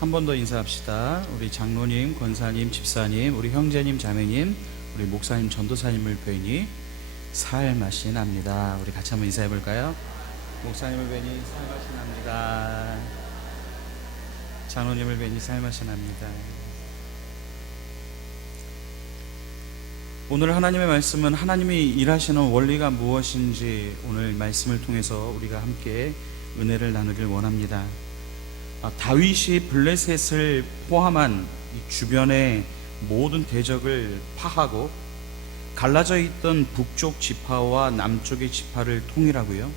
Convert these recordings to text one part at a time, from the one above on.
한 번 더 인사합시다. 우리 장로님, 권사님, 집사님, 우리 형제님, 자매님, 우리 목사님, 전도사님을 뵈니 살 맛이 납니다. 우리 같이 한번 인사해 볼까요? 목사님을 뵈니 살 맛이 납니다. 장로님을 뵈니 살 맛이 납니다. 오늘 하나님의 말씀은 하나님이 일하시는 원리가 무엇인지 오늘 말씀을 통해서 우리가 함께 은혜를 나누길 원합니다. 아, 다윗이 블레셋을 포함한 이 주변의 모든 대적을 파하고 갈라져 있던 북쪽 지파와 남쪽의 지파를 통일하고요.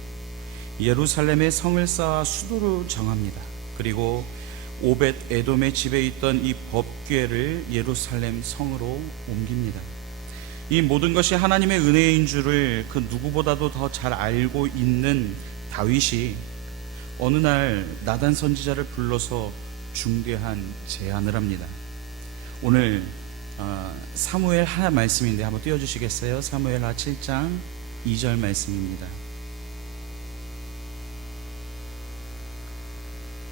예루살렘에 성을 쌓아 수도로 정합니다. 그리고 오벳 에돔의 집에 있던 이 법궤를 예루살렘 성으로 옮깁니다. 이 모든 것이 하나님의 은혜인 줄을 그 누구보다도 더 잘 알고 있는 다윗이 어느 날 나단 선지자를 불러서 중대한 제안을 합니다. 오늘 어, 사무엘 하 말씀인데 한번 띄워주시겠어요? 사무엘 하 7장 2절 말씀입니다.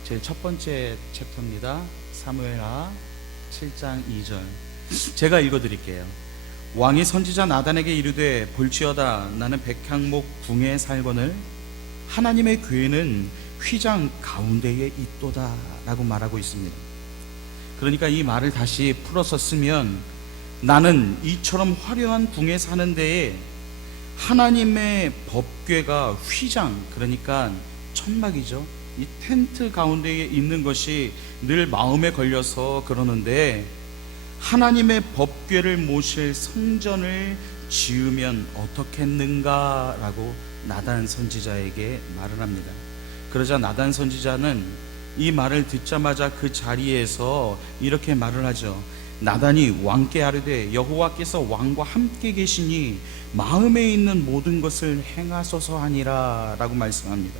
제일 첫 번째 챕터입니다. 사무엘 하 7장 2절. 제가 읽어드릴게요. 왕이 선지자 나단에게 이르되 볼지어다 나는 백향목 궁에 살거늘 하나님의 교회는 휘장 가운데에 있도다 라고 말하고 있습니다. 그러니까 이 말을 다시 풀어서 쓰면 나는 이처럼 화려한 궁에 사는 데에 하나님의 법궤가 휘장 그러니까 천막이죠. 이 텐트 가운데에 있는 것이 늘 마음에 걸려서 그러는데 하나님의 법궤를 모실 성전을 지으면 어떻겠는가라고 나단 선지자에게 말을 합니다. 그러자 나단 선지자는 이 말을 듣자마자 그 자리에서 이렇게 말을 하죠. 나단이 왕께 아르되 여호와께서 왕과 함께 계시니 마음에 있는 모든 것을 행하소서 하니라라고 말씀합니다.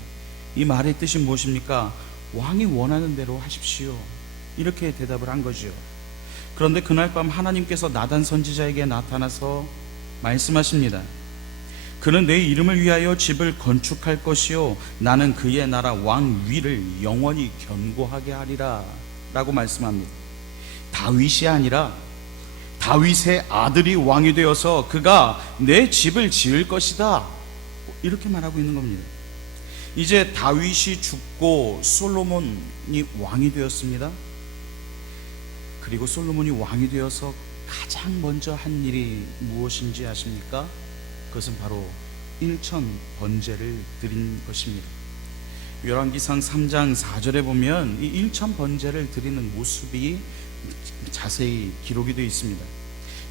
이 말의 뜻이 무엇입니까? 왕이 원하는 대로 하십시오. 이렇게 대답을 한 거지요. 그런데 그날 밤 하나님께서 나단 선지자에게 나타나서 말씀하십니다. 그는 내 이름을 위하여 집을 건축할 것이요 나는 그의 나라 왕 위를 영원히 견고하게 하리라 라고 말씀합니다. 다윗이 아니라 다윗의 아들이 왕이 되어서 그가 내 집을 지을 것이다. 이렇게 말하고 있는 겁니다. 이제 다윗이 죽고 솔로몬이 왕이 되었습니다. 그리고 솔로몬이 왕이 되어서 가장 먼저 한 일이 무엇인지 아십니까? 그것은 바로 일천 번제를 드린 것입니다. 열왕기상 3장 4절에 보면 이 일천 번제를 드리는 모습이 자세히 기록이 되어 있습니다.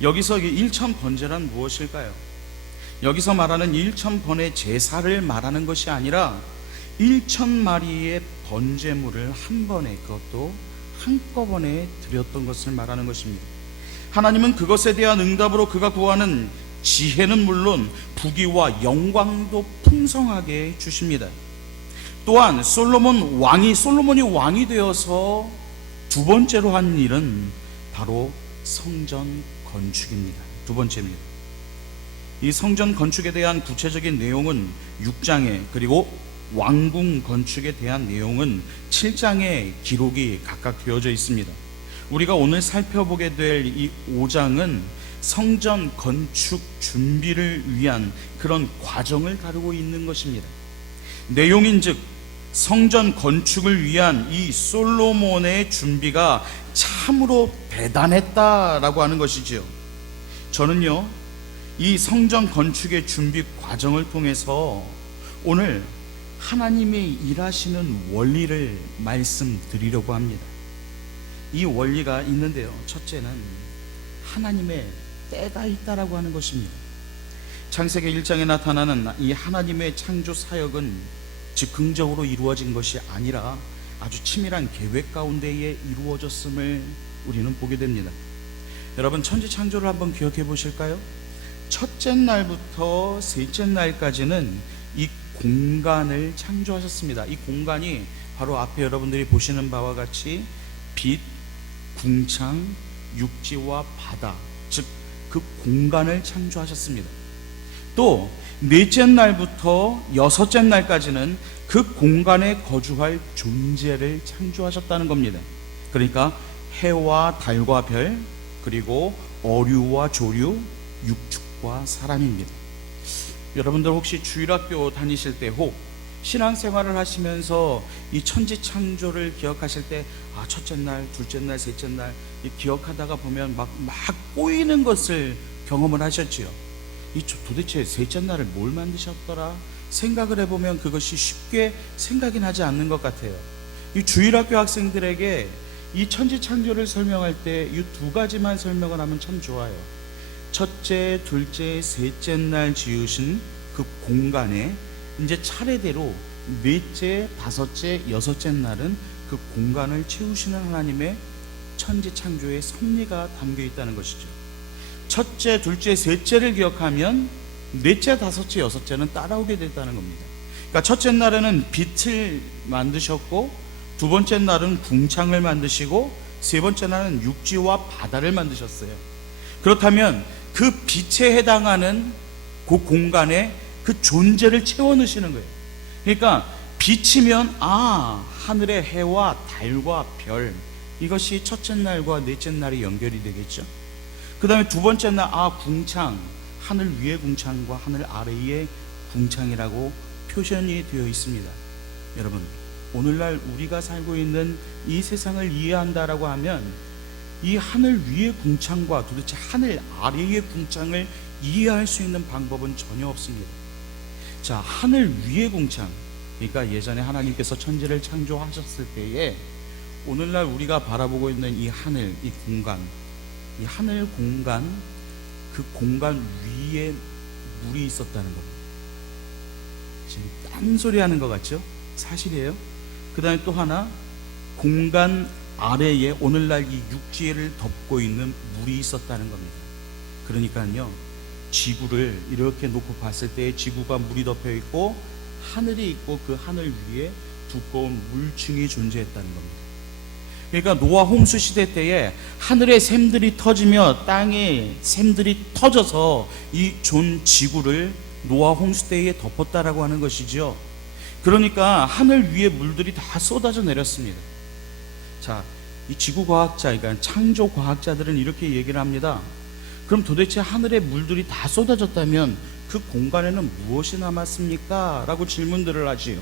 여기서 이 일천 번제란 무엇일까요? 여기서 말하는 일천 번의 제사를 말하는 것이 아니라 일천 마리의 번제물을 한 번에 그것도 한꺼번에 드렸던 것을 말하는 것입니다. 하나님은 그것에 대한 응답으로 그가 구하는 지혜는 물론 부귀와 영광도 풍성하게 주십니다. 또한 솔로몬 왕이 솔로몬이 왕이 되어서 두 번째로 한 일은 바로 성전 건축입니다. 두 번째입니다. 이 성전 건축에 대한 구체적인 내용은 6장에 그리고 왕궁 건축에 대한 내용은 7장에 기록이 각각 되어져 있습니다. 우리가 오늘 살펴보게 될 이 5장은 성전 건축 준비를 위한 그런 과정을 다루고 있는 것입니다. 내용인즉 성전 건축을 위한 이 솔로몬의 준비가 참으로 대단했다라고 하는 것이지요. 저는요, 이 성전 건축의 준비 과정을 통해서 오늘 하나님이 일하시는 원리를 말씀드리려고 합니다. 이 원리가 있는데요. 첫째는 하나님의 때가 있다라고 하는 것입니다. 창세기 1장에 나타나는 이 하나님의 창조 사역은 즉흥적으로 이루어진 것이 아니라 아주 치밀한 계획 가운데에 이루어졌음을 우리는 보게 됩니다. 여러분 천지 창조를 한번 기억해 보실까요? 첫째 날부터 셋째 날까지는 이 공간을 창조하셨습니다. 이 공간이 바로 앞에 여러분들이 보시는 바와 같이 빛, 궁창, 육지와 바다, 즉 그 공간을 창조하셨습니다. 또 넷째 날부터 여섯째 날까지는 그 공간에 거주할 존재를 창조하셨다는 겁니다. 그러니까 해와 달과 별 그리고 어류와 조류, 육축과 사람입니다. 여러분들 혹시 주일학교 다니실 때 혹 신앙생활을 하시면서 이 천지 창조를 기억하실 때 아, 첫째 날, 둘째 날, 셋째 날이 기억하다가 보면 막, 막 꼬이는 것을 경험을 하셨지요. 이 저- 도대체 셋째 날을 뭘 만드셨더라? 생각을 해보면 그것이 쉽게 생각이 나지 않는 것 같아요. 이 주일학교 학생들에게 이 천지창조를 설명할 때 이 두 가지만 설명을 하면 참 좋아요. 첫째, 둘째, 셋째 날 지으신 그 공간에 이제 차례대로 넷째, 다섯째, 여섯째 날은 그 공간을 채우시는 하나님의 천지 창조의 섭리가 담겨 있다는 것이죠. 첫째, 둘째, 셋째를 기억하면 넷째, 다섯째, 여섯째는 따라오게 됐다는 겁니다. 그러니까 첫째 날에는 빛을 만드셨고 두 번째 날은 궁창을 만드시고 세 번째 날은 육지와 바다를 만드셨어요. 그렇다면 그 빛에 해당하는 그 공간에 그 존재를 채워 넣으시는 거예요. 그러니까 빛이면 아 하늘의 해와 달과 별 이것이 첫째 날과 넷째 날이 연결이 되겠죠. 그 다음에 두 번째 날 아 궁창 하늘 위의 궁창과 하늘 아래의 궁창이라고 표현이 되어 있습니다. 여러분 오늘날 우리가 살고 있는 이 세상을 이해한다라고 하면 이 하늘 위의 궁창과 도대체 하늘 아래의 궁창을 이해할 수 있는 방법은 전혀 없습니다. 자, 하늘 위의 궁창. 그러니까 예전에 하나님께서 천지를 창조하셨을 때에 오늘날 우리가 바라보고 있는 이 하늘, 이 공간, 이 하늘 공간, 그 공간 위에 물이 있었다는 겁니다. 지금 딴소리 하는 것 같죠? 사실이에요. 그 다음에 또 하나, 공간 아래에 오늘날 이 육지를 덮고 있는 물이 있었다는 겁니다. 그러니까요, 지구를 이렇게 놓고 봤을 때 지구가 물이 덮여 있고 하늘이 있고 그 하늘 위에 두꺼운 물층이 존재했다는 겁니다. 그러니까 노아 홍수 시대 때에 하늘의 샘들이 터지며 땅에 샘들이 터져서 이 존 지구를 노아 홍수 때에 덮었다라고 하는 것이죠. 그러니까 하늘 위에 물들이 다 쏟아져 내렸습니다. 자, 이 지구 과학자, 그러니까 창조 과학자들은 이렇게 얘기를 합니다. 그럼 도대체 하늘의 물들이 다 쏟아졌다면 그 공간에는 무엇이 남았습니까? 라고 질문들을 하지요.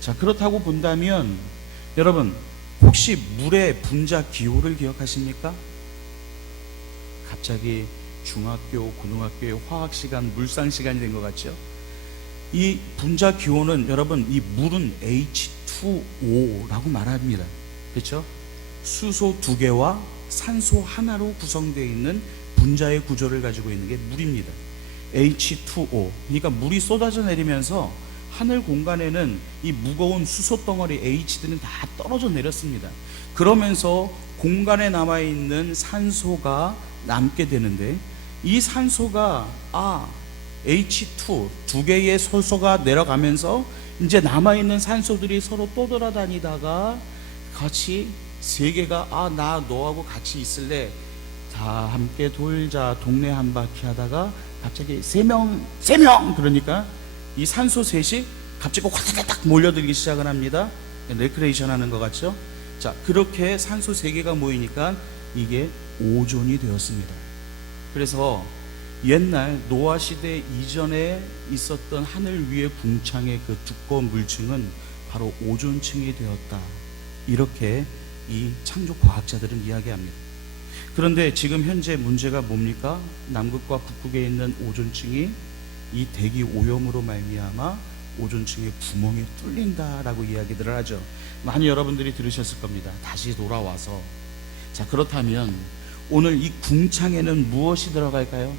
자, 그렇다고 본다면 여러분, 혹시 물의 분자 기호를 기억하십니까? 갑자기 중학교, 고등학교의 화학 시간, 물상 시간이 된 것 같죠? 이 분자 기호는 여러분 이 물은 H2O라고 말합니다. 그렇죠? 수소 두 개와 산소 하나로 구성되어 있는 분자의 구조를 가지고 있는 게 물입니다. H2O. 그러니까 물이 쏟아져 내리면서 하늘 공간에는 이 무거운 수소 덩어리 H들은 다 떨어져 내렸습니다. 그러면서 공간에 남아 있는 산소가 남게 되는데 이 산소가 아 H2 두 개의 소소가 내려가면서 이제 남아 있는 산소들이 서로 떠돌아다니다가 같이 세 개가 아 나 너하고 같이 있을래 다 함께 돌자 동네 한 바퀴 하다가 갑자기 세 명 세 명 그러니까 이 산소 셋이 갑자기 화다닥 몰려들기 시작을 합니다. 레크레이션 하는 것 같죠? 자 그렇게 산소 세 개가 모이니까 이게 오존이 되었습니다. 그래서 옛날 노아 시대 이전에 있었던 하늘 위의 궁창의 그 두꺼운 물층은 바로 오존층이 되었다. 이렇게 이 창조 과학자들은 이야기합니다. 그런데 지금 현재 문제가 뭡니까? 남극과 북극에 있는 오존층이 이 대기 오염으로 말미암아 오존층의 구멍이 뚫린다라고 이야기들을 하죠. 많이 여러분들이 들으셨을 겁니다. 다시 돌아와서 자 그렇다면 오늘 이 궁창에는 무엇이 들어갈까요?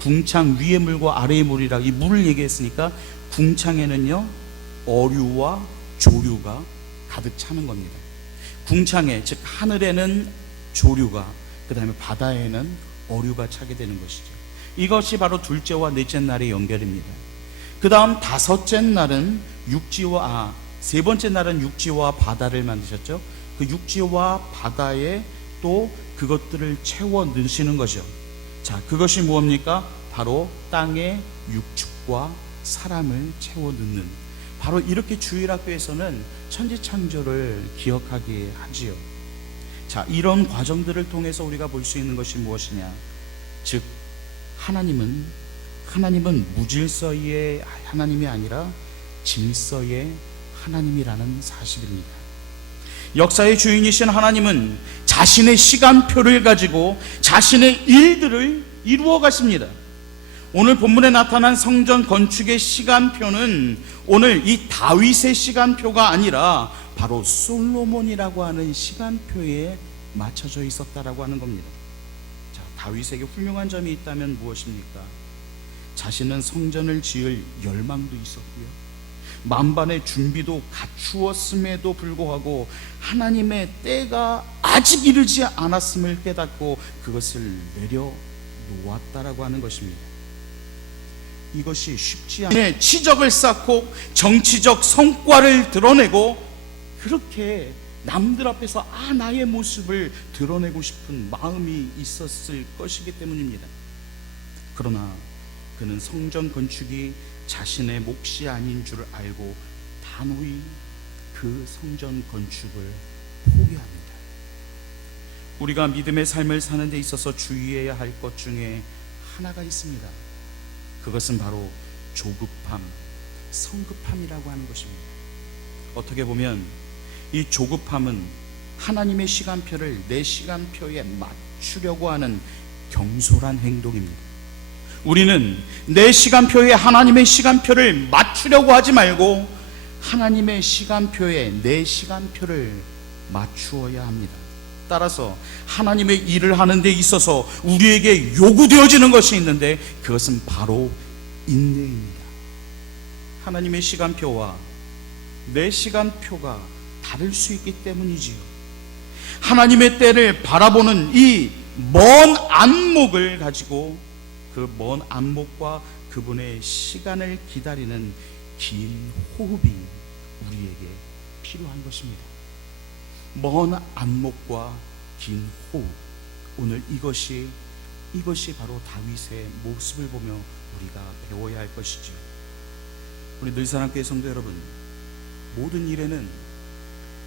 궁창 위의 물과 아래의 물이라 이 물을 얘기했으니까 궁창에는요 어류와 조류가 가득 차는 겁니다. 궁창에 즉 하늘에는 조류가 그 다음에 바다에는 어류가 차게 되는 것이죠. 이것이 바로 둘째와 넷째 날의 연결입니다. 그 다음 다섯째 날은 육지와 아, 세 번째 날은 육지와 바다를 만드셨죠. 그 육지와 바다에 또 그것들을 채워 넣으시는 거죠. 자, 그것이 무엇입니까? 바로 땅의 육축과 사람을 채워 넣는 바로 이렇게 주일학교에서는 천지창조를 기억하게 하지요. 자, 이런 과정들을 통해서 우리가 볼 수 있는 것이 무엇이냐? 즉 하나님은 하나님은 무질서의 하나님이 아니라 질서의 하나님이라는 사실입니다. 역사의 주인이신 하나님은 자신의 시간표를 가지고 자신의 일들을 이루어 가십니다. 오늘 본문에 나타난 성전 건축의 시간표는 오늘 이 다윗의 시간표가 아니라 바로 솔로몬이라고 하는 시간표에 맞춰져 있었다라고 하는 겁니다. 자, 다윗에게 훌륭한 점이 있다면 무엇입니까? 자신은 성전을 지을 열망도 있었고요. 만반의 준비도 갖추었음에도 불구하고 하나님의 때가 아직 이르지 않았음을 깨닫고 그것을 내려 놓았다라고 하는 것입니다. 이것이 쉽지 않은 치적을 쌓고 정치적 성과를 드러내고 그렇게 남들 앞에서 아 나의 모습을 드러내고 싶은 마음이 있었을 것이기 때문입니다. 그러나 그는 성전 건축이 자신의 몫이 아닌 줄 알고 단호히 그 성전 건축을 포기합니다. 우리가 믿음의 삶을 사는 데 있어서 주의해야 할 것 중에 하나가 있습니다. 그것은 바로 조급함, 성급함이라고 하는 것입니다. 어떻게 보면 이 조급함은 하나님의 시간표를 내 시간표에 맞추려고 하는 경솔한 행동입니다. 우리는 내 시간표에 하나님의 시간표를 맞추려고 하지 말고 하나님의 시간표에 내 시간표를 맞추어야 합니다. 따라서 하나님의 일을 하는 데 있어서 우리에게 요구되어지는 것이 있는데 그것은 바로 인내입니다. 하나님의 시간표와 내 시간표가 다를 수 있기 때문이지요. 하나님의 때를 바라보는 이 먼 안목을 가지고 그 먼 안목과 그분의 시간을 기다리는 긴 호흡이 우리에게 필요한 것입니다. 먼 안목과 긴 호흡. 오늘 이것이 이것이 바로 다윗의 모습을 보며 우리가 배워야 할 것이죠. 우리 늘 사랑교회 성도 여러분, 모든 일에는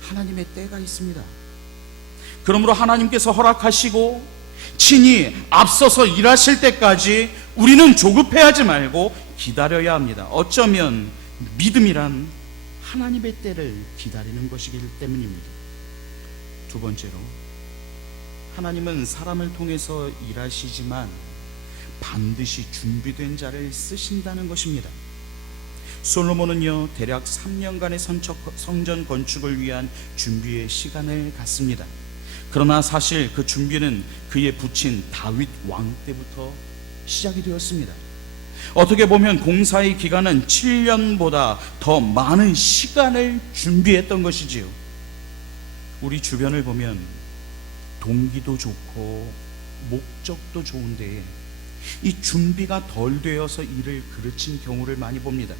하나님의 때가 있습니다. 그러므로 하나님께서 허락하시고 친히 앞서서 일하실 때까지 우리는 조급해하지 말고 기다려야 합니다. 어쩌면 믿음이란 하나님의 때를 기다리는 것이기 때문입니다. 두 번째로 하나님은 사람을 통해서 일하시지만 반드시 준비된 자를 쓰신다는 것입니다. 솔로몬은요 대략 3년간의 선척, 성전 건축을 위한 준비의 시간을 갖습니다. 그러나 사실 그 준비는 그의 부친 다윗 왕 때부터 시작이 되었습니다. 어떻게 보면 공사의 기간은 7년보다 더 많은 시간을 준비했던 것이지요. 우리 주변을 보면 동기도 좋고 목적도 좋은데 이 준비가 덜 되어서 일을 그르친 경우를 많이 봅니다.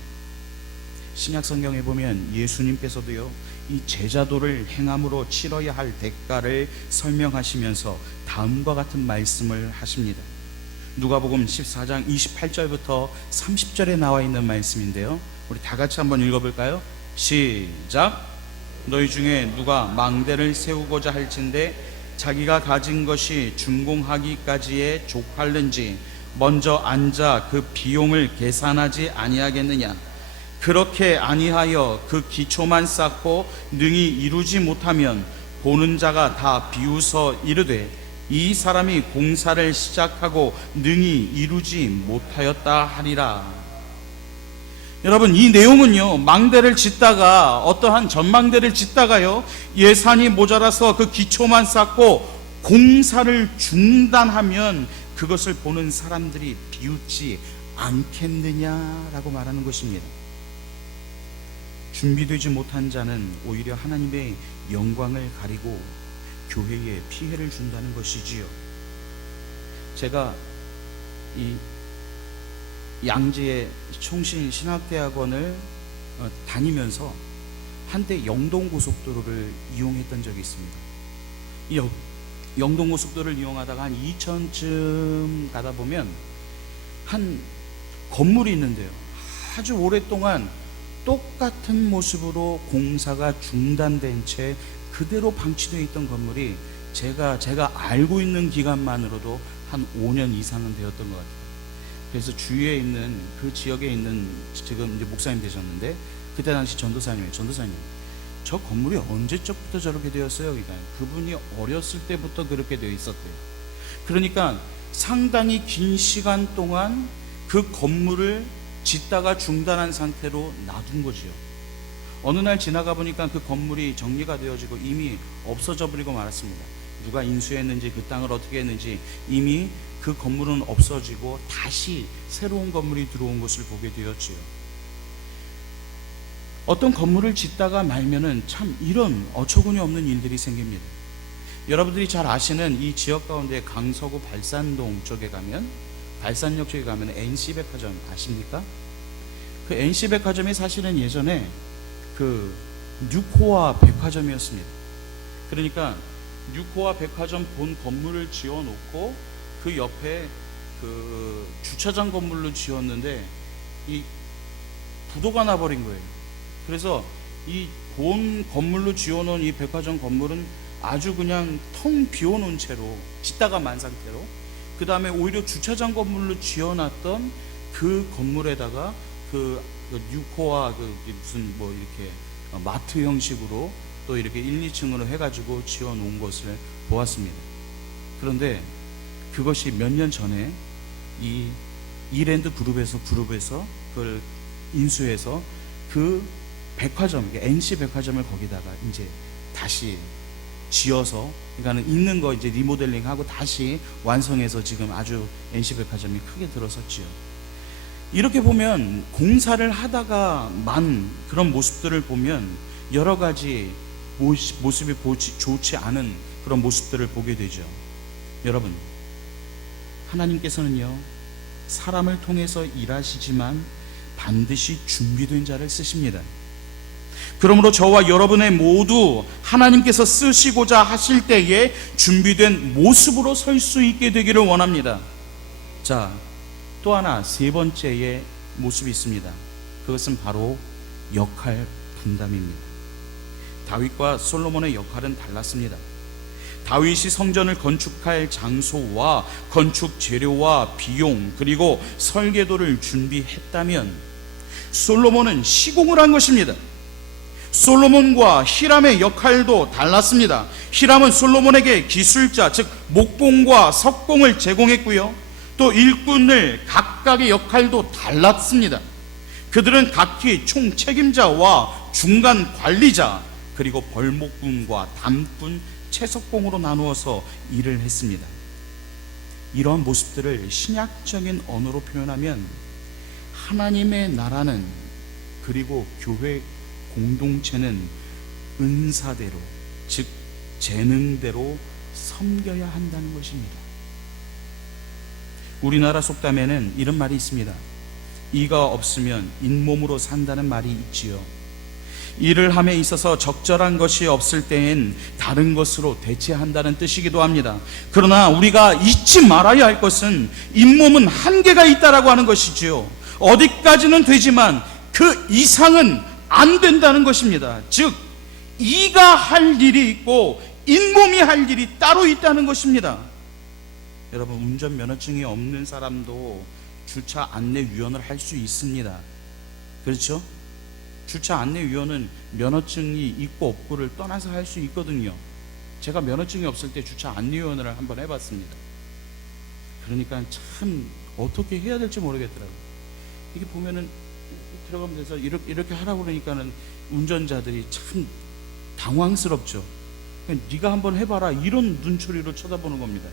신약 성경에 보면 예수님께서도요 이 제자도를 행함으로 치러야 할 대가를 설명하시면서 다음과 같은 말씀을 하십니다. 누가복음 14장 28절부터 30절에 나와 있는 말씀인데요. 우리 다 같이 한번 읽어 볼까요? 시작. 너희 중에 누가 망대를 세우고자 할진대 자기가 가진 것이 준공하기까지에 족할는지 먼저 앉아 그 비용을 계산하지 아니하겠느냐? 그렇게 아니하여 그 기초만 쌓고 능히 이루지 못하면 보는 자가 다 비웃어 이르되 이 사람이 공사를 시작하고 능히 이루지 못하였다 하리라. 여러분 이 내용은요 망대를 짓다가 어떠한 전망대를 짓다가요 예산이 모자라서 그 기초만 쌓고 공사를 중단하면 그것을 보는 사람들이 비웃지 않겠느냐라고 말하는 것입니다. 준비되지 못한 자는 오히려 하나님의 영광을 가리고 교회에 피해를 준다는 것이지요. 제가 이 양재의 총신 신학대학원을 어, 다니면서 한때 영동고속도로를 이용했던 적이 있습니다. 영동고속도로를 이용하다가 한 2000쯤 가다 보면 한 건물이 있는데요. 아주 오랫동안 똑같은 모습으로 공사가 중단된 채 그대로 방치되어 있던 건물이 제가 제가 알고 있는 기간만으로도 한 5년 이상은 되었던 것 같아요. 그래서 주위에 있는 그 지역에 있는 지금 이제 목사님 되셨는데 그때 당시 전도사님이에요. 전도사님. 저 건물이 언제적부터 저렇게 되었어요? 그러니까 그분이 어렸을 때부터 그렇게 되어 있었대요. 그러니까 상당히 긴 시간 동안 그 건물을 짓다가 중단한 상태로 놔둔 거지요. 어느 날 지나가 보니까 그 건물이 정리가 되어지고 이미 없어져 버리고 말았습니다. 누가 인수했는지 그 땅을 어떻게 했는지 이미 그 건물은 없어지고 다시 새로운 건물이 들어온 것을 보게 되었지요. 어떤 건물을 짓다가 말면은 참 이런 어처구니 없는 일들이 생깁니다. 여러분들이 잘 아시는 이 지역 가운데 강서구 발산동 쪽에 가면 발산역 쪽에 가면 NC 백화점 아십니까? 그 NC 백화점이 사실은 예전에 그 뉴코아 백화점이었습니다. 그러니까 뉴코아 백화점 본 건물을 지어 놓고 그 옆에 그 주차장 건물로 지었는데 이 부도가 나버린 거예요. 그래서 이 본 건물로 지어놓은 이 백화점 건물은 아주 그냥 텅 비워놓은 채로 짓다가 만 상태로 그 다음에 오히려 주차장 건물로 지어놨던 그 건물에다가 그, 그 뉴코아 그 무슨 뭐 이렇게 어, 마트 형식으로 또 이렇게 1, 2층으로 해가지고 지어놓은 것을 보았습니다. 그런데 그것이 몇 년 전에 이 이랜드 그룹에서 그룹에서 그걸 인수해서 그 백화점, NC 백화점을 거기다가 이제 다시 지어서 그러니까는 있는 거 이제 리모델링하고 다시 완성해서 지금 아주 NC 백화점이 크게 들어섰지요. 이렇게 보면 공사를 하다가 만 그런 모습들을 보면 여러 가지 모습- 모습이 좋지 않은 그런 모습들을 보게 되죠. 여러분, 하나님께서는요, 사람을 통해서 일하시지만 반드시 준비된 자를 쓰십니다. 그러므로 저와 여러분의 모두 하나님께서 쓰시고자 하실 때에 준비된 모습으로 설 수 있게 되기를 원합니다. 자, 또 하나 세 번째의 모습이 있습니다. 그것은 바로 역할 분담입니다. 다윗과 솔로몬의 역할은 달랐습니다. 다윗이 성전을 건축할 장소와 건축 재료와 비용 그리고 설계도를 준비했다면 솔로몬은 시공을 한 것입니다. 솔로몬과 히람의 역할도 달랐습니다. 히람은 솔로몬에게 기술자, 즉 목공과 석공을 제공했고요. 또 일꾼을 각각의 역할도 달랐습니다. 그들은 각기 총 책임자와 중간 관리자, 그리고 벌목꾼과 담꾼, 채석공으로 나누어서 일을 했습니다. 이러한 모습들을 신약적인 언어로 표현하면 하나님의 나라는 그리고 교회 공동체는 은사대로 즉 재능대로 섬겨야 한다는 것입니다. 우리나라 속담에는 이런 말이 있습니다. 이가 없으면 잇몸으로 산다는 말이 있지요. 일을 함에 있어서 적절한 것이 없을 때엔 다른 것으로 대체한다는 뜻이기도 합니다. 그러나 우리가 잊지 말아야 할 것은 잇몸은 한계가 있다라고 하는 것이지요. 어디까지는 되지만 그 이상은 안 된다는 것입니다. 즉, 이가 할 일이 있고 잇몸이 할 일이 따로 있다는 것입니다. 여러분, 운전 면허증이 없는 사람도 주차 안내 위원을 할 수 있습니다. 그렇죠? 주차 안내 위원은 면허증이 있고 없고를 떠나서 할 수 있거든요. 제가 면허증이 없을 때 주차 안내 위원을 한번 해봤습니다. 그러니까 참 어떻게 해야 될지 모르겠더라고요. 이게 보면은 들어가면 돼서 이렇게, 이렇게 하라고 그러니까는 운전자들이 참 당황스럽죠. 그냥 네가 한번 해봐라 이런 눈초리로 쳐다보는 겁니다.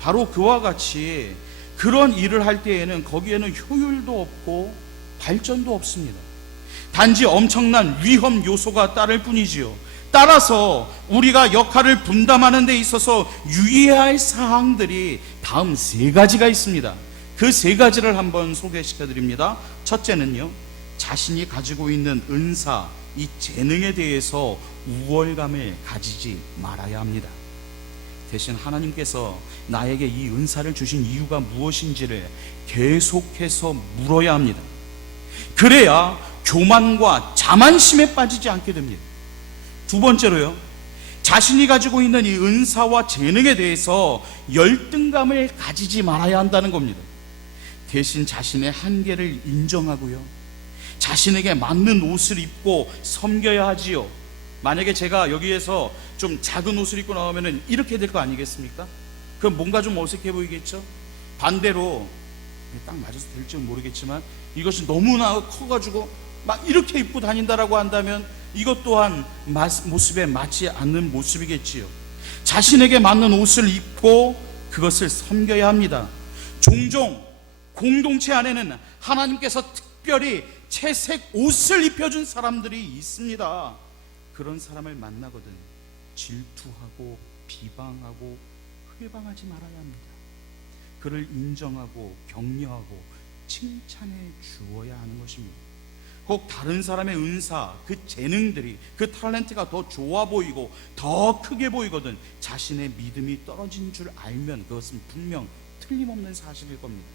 바로 그와 같이 그런 일을 할 때에는 거기에는 효율도 없고 발전도 없습니다. 단지 엄청난 위험 요소가 따를 뿐이지요. 따라서 우리가 역할을 분담하는 데 있어서 유의해야 할 사항들이 다음 세 가지가 있습니다. 그 세 가지를 한번 소개시켜 드립니다. 첫째는요, 자신이 가지고 있는 은사, 이 재능에 대해서 우월감을 가지지 말아야 합니다. 대신 하나님께서 나에게 이 은사를 주신 이유가 무엇인지를 계속해서 물어야 합니다. 그래야 교만과 자만심에 빠지지 않게 됩니다. 두 번째로요. 자신이 가지고 있는 이 은사와 재능에 대해서 열등감을 가지지 말아야 한다는 겁니다. 대신 자신의 한계를 인정하고요. 자신에게 맞는 옷을 입고 섬겨야 하지요. 만약에 제가 여기에서 좀 작은 옷을 입고 나오면은 이렇게 될 거 아니겠습니까? 그럼 뭔가 좀 어색해 보이겠죠? 반대로 딱 맞아서 될지 모르겠지만 이것이 너무나 커가지고 막 이렇게 입고 다닌다라고 한다면 이것 또한 마- 모습에 맞지 않는 모습이겠지요. 자신에게 맞는 옷을 입고 그것을 섬겨야 합니다. 종종 공동체 안에는 하나님께서 특별히 채색 옷을 입혀준 사람들이 있습니다. 그런 사람을 만나거든 질투하고 비방하고 회방하지 말아야 합니다. 그를 인정하고 격려하고 칭찬해 주어야 하는 것입니다. 혹 다른 사람의 은사, 그 재능들이, 그 탤런트가 더 좋아 보이고 더 크게 보이거든 자신의 믿음이 떨어진 줄 알면 그것은 분명 틀림없는 사실일 겁니다.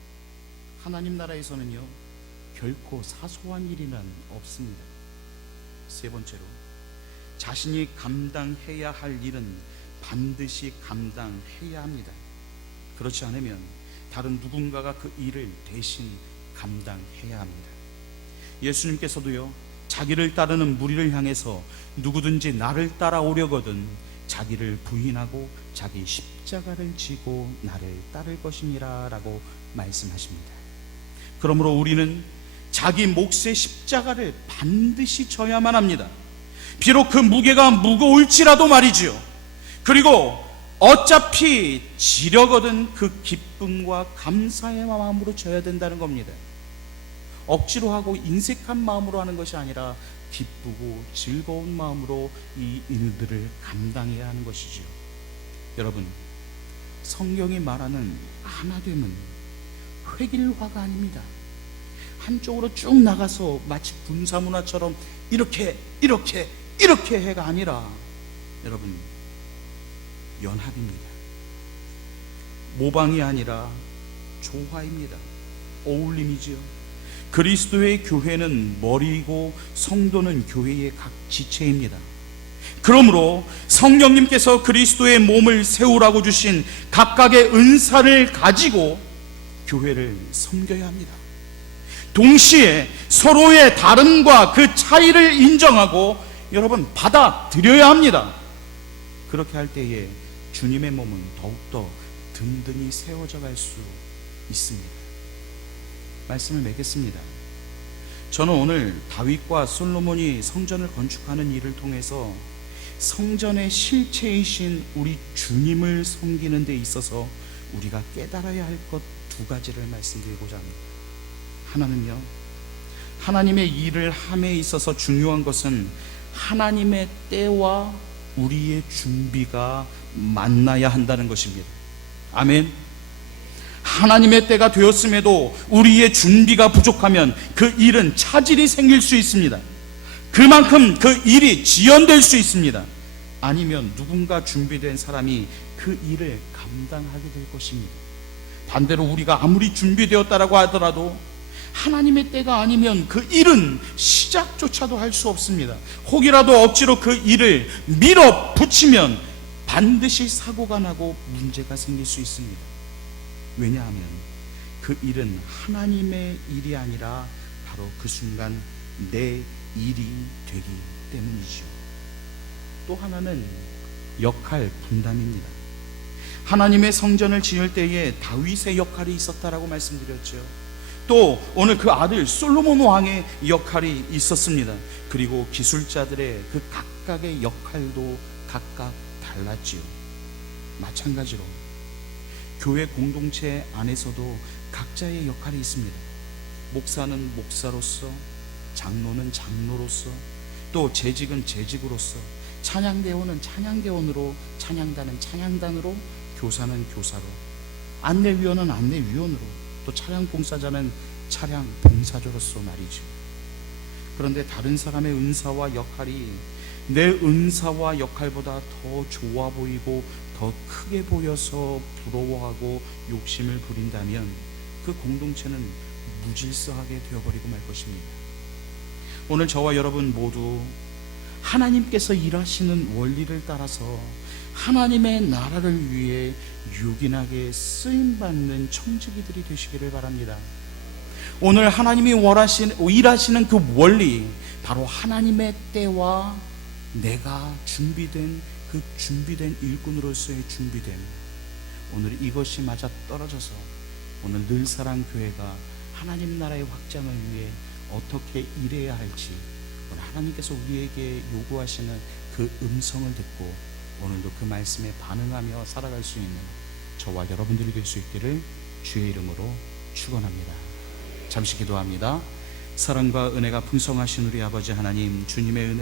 하나님 나라에서는요, 결코 사소한 일이는 없습니다. 세 번째로, 자신이 감당해야 할 일은 반드시 감당해야 합니다. 그렇지 않으면 다른 누군가가 그 일을 대신 감당해야 합니다. 예수님께서도요, 자기를 따르는 무리를 향해서 누구든지 나를 따라오려거든 자기를 부인하고 자기 십자가를 지고 나를 따를 것이니라 라고 말씀하십니다. 그러므로 우리는 자기 몫의 십자가를 반드시 져야만 합니다. 비록 그 무게가 무거울지라도 말이지요. 그리고 어차피 지려거든 그 기쁨과 감사의 마음으로 져야 된다는 겁니다. 억지로 하고 인색한 마음으로 하는 것이 아니라 기쁘고 즐거운 마음으로 이 일들을 감당해야 하는 것이지요. 여러분, 성경이 말하는 하나됨은 획일화가 아닙니다. 한쪽으로 쭉 나가서 마치 분사문화처럼 이렇게 이렇게 이렇게 해가 아니라 여러분 연합입니다. 모방이 아니라 조화입니다. 어울림이지요. 그리스도의 교회는 머리이고 성도는 교회의 각 지체입니다. 그러므로 성령님께서 그리스도의 몸을 세우라고 주신 각각의 은사를 가지고 교회를 섬겨야 합니다. 동시에 서로의 다름과 그 차이를 인정하고 여러분 받아들여야 합니다. 그렇게 할 때에 주님의 몸은 더욱더 든든히 세워져 갈 수 있습니다. 말씀을 맺겠습니다. 저는 오늘 다윗과 솔로몬이 성전을 건축하는 일을 통해서 성전의 실체이신 우리 주님을 섬기는 데 있어서 우리가 깨달아야 할 것 두 가지를 말씀드리고자 합니다. 하나는요, 하나님의 일을 함에 있어서 중요한 것은 하나님의 때와 우리의 준비가 만나야 한다는 것입니다. 아멘. 하나님의 때가 되었음에도 우리의 준비가 부족하면 그 일은 차질이 생길 수 있습니다. 그만큼 그 일이 지연될 수 있습니다. 아니면 누군가 준비된 사람이 그 일을 감당하게 될 것입니다. 반대로 우리가 아무리 준비되었다라고 하더라도 하나님의 때가 아니면 그 일은 시작조차도 할 수 없습니다. 혹이라도 억지로 그 일을 밀어 붙이면 반드시 사고가 나고 문제가 생길 수 있습니다. 왜냐하면 그 일은 하나님의 일이 아니라 바로 그 순간 내 일이 되기 때문이죠. 또 하나는 역할 분담입니다. 하나님의 성전을 지을 때에 다윗의 역할이 있었다라고 말씀드렸죠. 또 오늘 그 아들 솔로몬 왕의 역할이 있었습니다. 그리고 기술자들의 그 각각의 역할도 각각 달랐지요. 마찬가지로 교회 공동체 안에서도 각자의 역할이 있습니다. 목사는 목사로서, 장로는 장로로서, 또 재직은 재직으로서, 찬양대원은 찬양대원으로, 찬양단은 찬양단으로, 교사는 교사로, 안내위원은 안내위원으로, 또 차량 봉사자는 차량 봉사자로서 말이죠. 그런데 다른 사람의 은사와 역할이 내 은사와 역할보다 더 좋아 보이고 더 크게 보여서 부러워하고 욕심을 부린다면 그 공동체는 무질서하게 되어버리고 말 것입니다. 오늘 저와 여러분 모두 하나님께서 일하시는 원리를 따라서 하나님의 나라를 위해 유긴하게 쓰임 받는 청지기들이 되시기를 바랍니다. 오늘 하나님이 원하시는 일하시는 그 원리 바로 하나님의 때와 내가 준비된 그 준비된 일꾼으로서의 준비됨 오늘 이것이 맞아 떨어져서 오늘 늘 사랑 교회가 하나님 나라의 확장을 위해 어떻게 일해야 할지 오늘 하나님께서 우리에게 요구하시는 그 음성을 듣고 오늘도 그 말씀에 반응하며 살아갈 수 있는 저와 여러분들이 될 수 있기를 주의 이름으로 축원합니다. 잠시 기도합니다. 사랑과 은혜가 풍성하신 우리 아버지 하나님 주님의 은혜